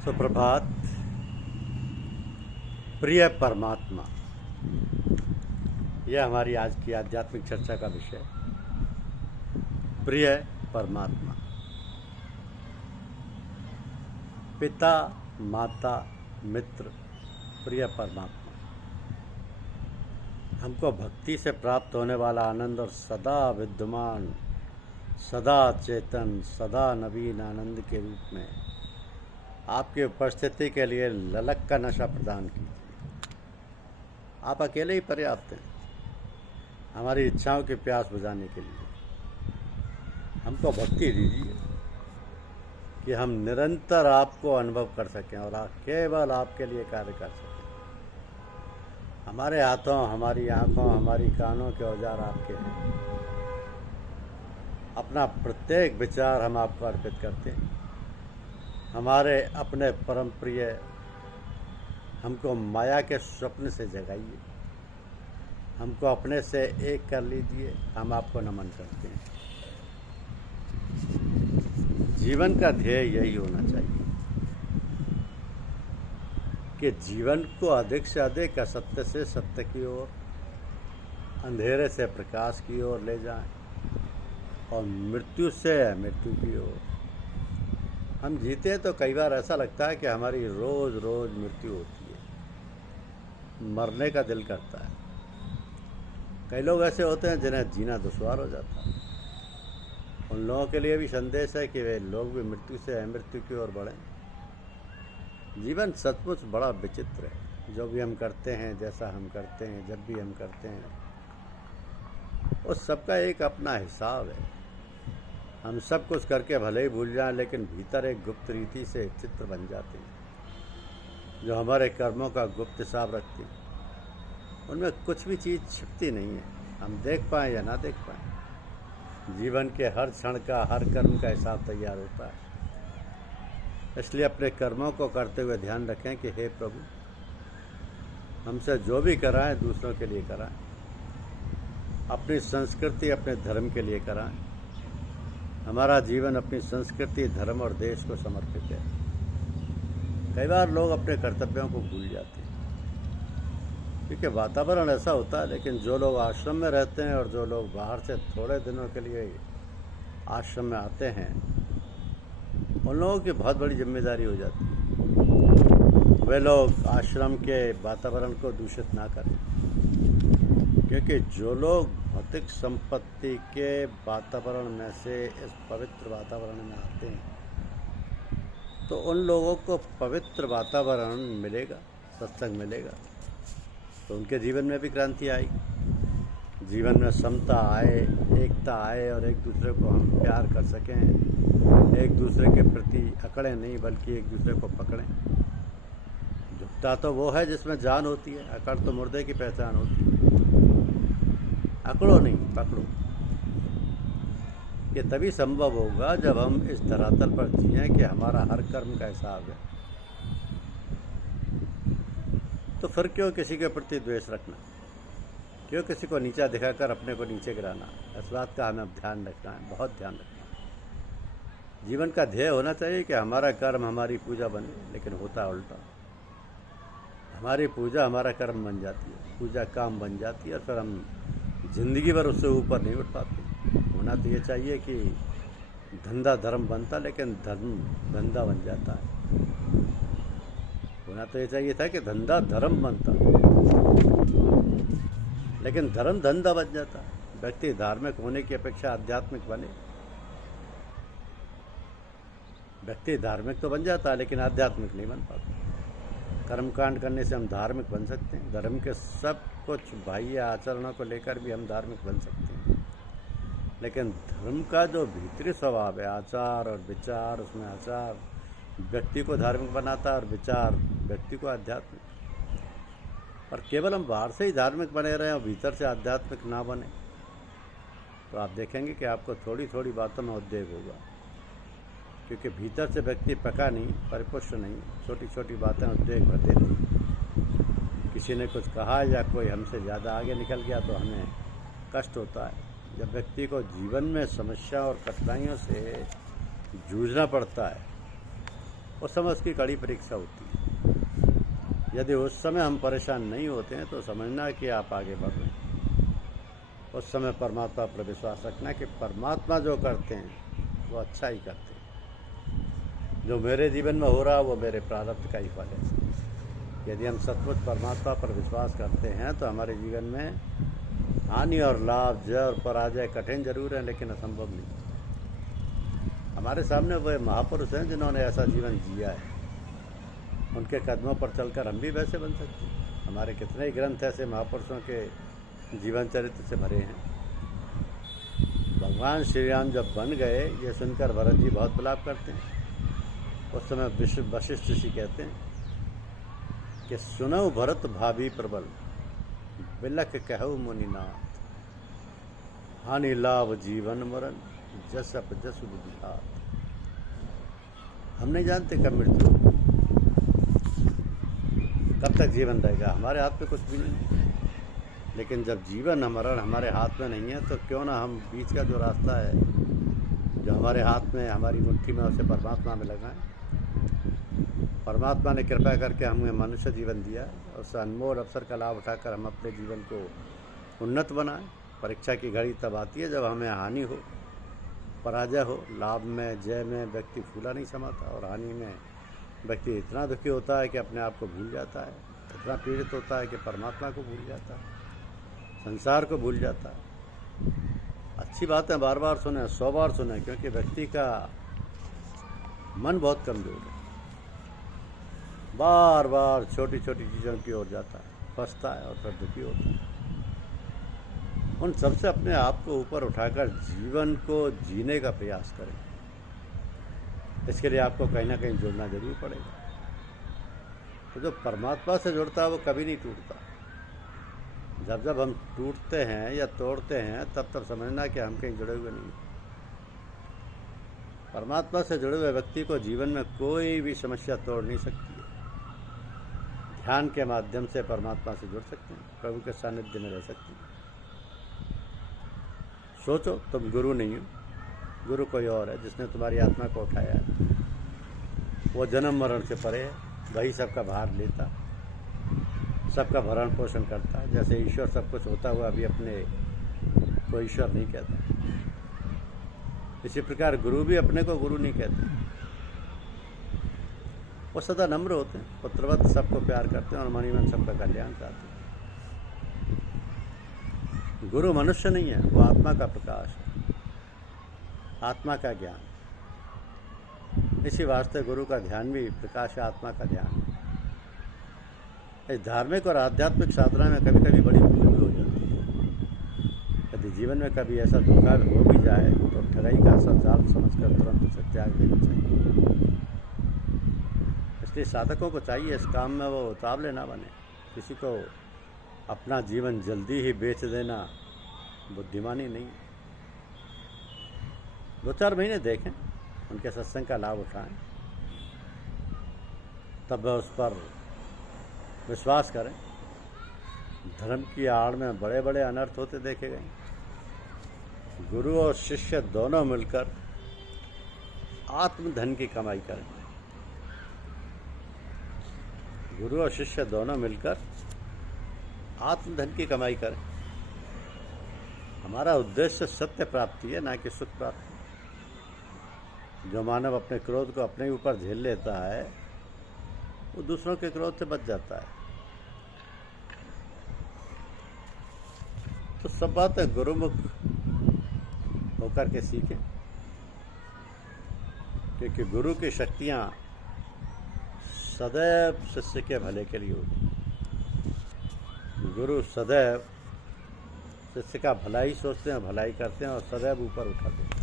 सुप्रभात। प्रिय परमात्मा, यह हमारी आज की आध्यात्मिक चर्चा का विषय। प्रिय परमात्मा, पिता, माता, मित्र, प्रिय परमात्मा, हमको भक्ति से प्राप्त होने वाला आनंद और सदा विद्यमान, सदा चेतन, सदा नवीन आनंद के रूप में आपकी उपस्थिति के लिए ललक का नशा प्रदान कीजिए। आप अकेले ही पर्याप्त हैं हमारी इच्छाओं की प्यास बुझाने के लिए। हमको भक्ति दीजिए कि हम निरंतर आपको अनुभव कर सकें और केवल आपके लिए कार्य कर सकें। हमारे हाथों, हमारी आँखों, हमारी कानों के औजार आपके हैं। अपना प्रत्येक विचार हम आपको अर्पित करते हैं। हमारे अपने परम प्रिय, हमको माया के स्वप्न से जगाइए, हमको अपने से एक कर लीजिए। हम आपको नमन करते हैं। जीवन का ध्येय यही होना चाहिए कि जीवन को अधिक से अधिक असत्य से सत्य की ओर, अंधेरे से प्रकाश की ओर ले जाएं और मृत्यु से मृत्यु की ओर। हम जीते हैं तो कई बार ऐसा लगता है कि हमारी रोज़ रोज़ मृत्यु होती है, मरने का दिल करता है। कई लोग ऐसे होते हैं जिन्हें जीना दुश्वार हो जाता है। उन लोगों के लिए भी संदेश है कि वे लोग भी मृत्यु से मृत्यु की ओर बढ़ें। जीवन सचमुच बड़ा विचित्र है। जो भी हम करते हैं, जैसा हम करते हैं, जब भी हम करते हैं, उस सबका एक अपना हिसाब है। हम सब कुछ करके भले ही भूल जाएं, लेकिन भीतर एक गुप्त रीति से चित्र बन जाते हैं जो हमारे कर्मों का गुप्त हिसाब रखती है। उनमें कुछ भी चीज़ छिपती नहीं है, हम देख पाएँ या ना देख पाएँ। जीवन के हर क्षण का, हर कर्म का हिसाब तैयार होता है। इसलिए अपने कर्मों को करते हुए ध्यान रखें कि हे प्रभु, हमसे जो भी कराएं दूसरों के लिए कराएं, अपनी संस्कृति, अपने धर्म के लिए कराएं। हमारा जीवन अपनी संस्कृति, धर्म और देश को समर्पित है। कई बार लोग अपने कर्तव्यों को भूल जाते हैं क्योंकि वातावरण ऐसा होता है। लेकिन जो लोग आश्रम में रहते हैं और जो लोग बाहर से थोड़े दिनों के लिए आश्रम में आते हैं, उन लोगों की बहुत बड़ी जिम्मेदारी हो जाती है। वे लोग आश्रम के वातावरण को दूषित ना करें, क्योंकि जो लोग भौतिक संपत्ति के वातावरण में से इस पवित्र वातावरण में आते हैं, तो उन लोगों को पवित्र वातावरण मिलेगा, सत्संग मिलेगा, तो उनके जीवन में भी क्रांति आएगी। जीवन में समता आए, एकता आए और एक दूसरे को हम प्यार कर सकें। एक दूसरे के प्रति अकड़ें नहीं, बल्कि एक दूसरे को पकड़ें। झुकता तो वो है जिसमें जान होती है, अकड़ तो मुर्दे की पहचान होती है। अकड़ो नहीं, पकड़ो। ये तभी संभव होगा जब हम इस धरातल पर जिए कि हमारा हर कर्म का हिसाब है। तो फिर क्यों किसी के प्रति द्वेष रखना, क्यों किसी को नीचा दिखाकर अपने को नीचे गिराना। इस बात का हमें ध्यान रखना है, बहुत ध्यान रखना है। जीवन का ध्येय होना चाहिए कि हमारा कर्म हमारी पूजा बने, लेकिन होता है उल्टा। हमारी पूजा हमारा कर्म बन जाती है, पूजा काम बन जाती है और फिर हम जिंदगी भर उससे ऊपर नहीं उठ पाते। होना तो ये चाहिए कि धंधा धर्म बनता, लेकिन धर्म धंधा बन जाता है। होना तो ये चाहिए था कि धंधा धर्म बनता, लेकिन धर्म धंधा बन जाता है। व्यक्ति धार्मिक होने की अपेक्षा आध्यात्मिक बने। व्यक्ति धार्मिक तो बन जाता है, लेकिन आध्यात्मिक नहीं बन पाता। कर्मकांड करने से हम धार्मिक बन सकते हैं। धर्म के सब कुछ बाह्य आचरणों को लेकर भी हम धार्मिक बन सकते हैं, लेकिन धर्म का जो भीतरी स्वभाव है, आचार और विचार, उसमें आचार व्यक्ति को धार्मिक बनाता है और विचार व्यक्ति को आध्यात्मिक। और केवल हम बाहर से ही धार्मिक बने रहें और भीतर से आध्यात्मिक ना बने, तो आप देखेंगे कि आपको थोड़ी थोड़ी बातों में उद्वेग होगा, क्योंकि भीतर से व्यक्ति पका नहीं, परिपुष्ट नहीं। छोटी छोटी बातें उद्वेग भर देती। किसी ने कुछ कहा या कोई हमसे ज़्यादा आगे निकल गया तो हमें कष्ट होता है। जब व्यक्ति को जीवन में समस्या और कठिनाइयों से जूझना पड़ता है, उस समय उसकी कड़ी परीक्षा होती है। यदि उस समय हम परेशान नहीं होते हैं तो समझना कि आप आगे बढ़ रहे हैं। उस समय परमात्मा पर विश्वास रखना कि परमात्मा जो करते हैं वो अच्छा ही करते हैं। जो मेरे जीवन में हो रहा है वो मेरे प्रारब्ध का ही फल है। यदि हम सचमुच परमात्मा पर विश्वास करते हैं तो हमारे जीवन में हानि और लाभ, जय और पराजय कठिन जरूर है लेकिन असंभव नहीं। हमारे सामने वे महापुरुष हैं जिन्होंने ऐसा जीवन जिया है। उनके कदमों पर चलकर हम भी वैसे बन सकते हैं। हमारे कितने ही ग्रंथ ऐसे महापुरुषों के जीवन चरित्र से भरे हैं। भगवान श्री राम जब बन गए ये सुनकर भरत जी बहुत विलाप करते हैं। उस समय वशिष्ठ ऋषि कहते हैं कि सुनऊ भरत भाभी प्रबल, बिलख कहु मुनिनाथ, हानि लाभ जीवन मरण, जस अप जस बुद्धिहात। हम नहीं जानते कब मृत्यु, कब तक जीवन रहेगा, हमारे हाथ में कुछ भी नहीं। लेकिन जब जीवन मरण हमारे हाथ में नहीं है तो क्यों ना हम बीच का जो रास्ता है जो हमारे हाथ में, हमारी मुट्ठी में, उसे परमात्मा में लगाएं। परमात्मा ने कृपा करके हमें मनुष्य जीवन दिया, उस अनमोल अवसर का लाभ उठाकर हम अपने जीवन को उन्नत बनाएं। परीक्षा की घड़ी तब आती है जब हमें हानि हो, पराजय हो। लाभ में, जय में व्यक्ति फूला नहीं समाता और हानि में व्यक्ति इतना दुखी होता है कि अपने आप को भूल जाता है, इतना पीड़ित होता है कि परमात्मा को भूल जाता है, संसार को भूल जाता है। अच्छी बात है, बार बार सुने, 100 बार सुने, क्योंकि व्यक्ति का मन बहुत कमजोर है। बार बार छोटी छोटी चीज़ों की ओर जाता है, फंसता है और फिर दुखी होता है। उन सबसे अपने आप को ऊपर उठाकर जीवन को जीने का प्रयास करें। इसके लिए आपको कहीं ना कहीं जुड़ना जरूर पड़ेगा। तो जो परमात्मा से जुड़ता है वो कभी नहीं टूटता। जब जब हम टूटते हैं या तोड़ते हैं तब तब समझना कि हम कहीं जुड़े हुए नहीं। परमात्मा से जुड़े हुए व्यक्ति को जीवन में कोई भी समस्या तोड़ नहीं सकती है। ध्यान के माध्यम से परमात्मा से जुड़ सकते हैं, प्रभु के सानिध्य में रह सकते हैं। सोचो, तुम गुरु नहीं हो, गुरु कोई और है जिसने तुम्हारी आत्मा को उठाया है। वो जन्म मरण से परे है, वही सबका भार लेता, सबका भरण पोषण करता है। जैसे ईश्वर सब कुछ होता हुआ भी अपने को ईश्वर नहीं कहता, इसी प्रकार गुरु भी अपने को गुरु नहीं कहते। वो सदा नम्र होते हैं, पुत्रवत सबको प्यार करते हैं और मन ही मन सबका कल्याण चाहते हैं। गुरु मनुष्य नहीं है, वो आत्मा का प्रकाश है, आत्मा का ज्ञान। इसी वास्ते गुरु का ध्यान भी प्रकाश है, आत्मा का ध्यान। इस धार्मिक और आध्यात्मिक साधना में कभी कभी बड़ी भूल भी हो जाती है। यदि जीवन में कभी ऐसा धोखा हो भी जाए तो ठगाई का संसार समझकर तुरंत उसे त्याग देना चाहिए। इसलिए साधकों को चाहिए इस काम में वो उतावले ना बने। किसी को अपना जीवन जल्दी ही बेच देना बुद्धिमानी नहीं। 2-4 महीने देखें, उनके सत्संग का लाभ उठाएं, तब वह उस पर विश्वास करें। धर्म की आड़ में बड़े बड़े अनर्थ होते देखे गए। गुरु और शिष्य दोनों मिलकर आत्मधन की कमाई करें। गुरु और शिष्य दोनों मिलकर आत्मधन की कमाई करें। हमारा उद्देश्य सत्य प्राप्ति है, ना कि सुख प्राप्ति। जो मानव अपने क्रोध को अपने ऊपर झेल लेता है वो दूसरों के क्रोध से बच जाता है। तो सब बातें गुरुमुख होकर के सीखें, क्योंकि गुरु की शक्तियां सदैव शिष्य के भले के लिए होती। गुरु सदैव शिष्य का भलाई सोचते हैं, भलाई करते हैं और सदैव ऊपर उठाते हैं।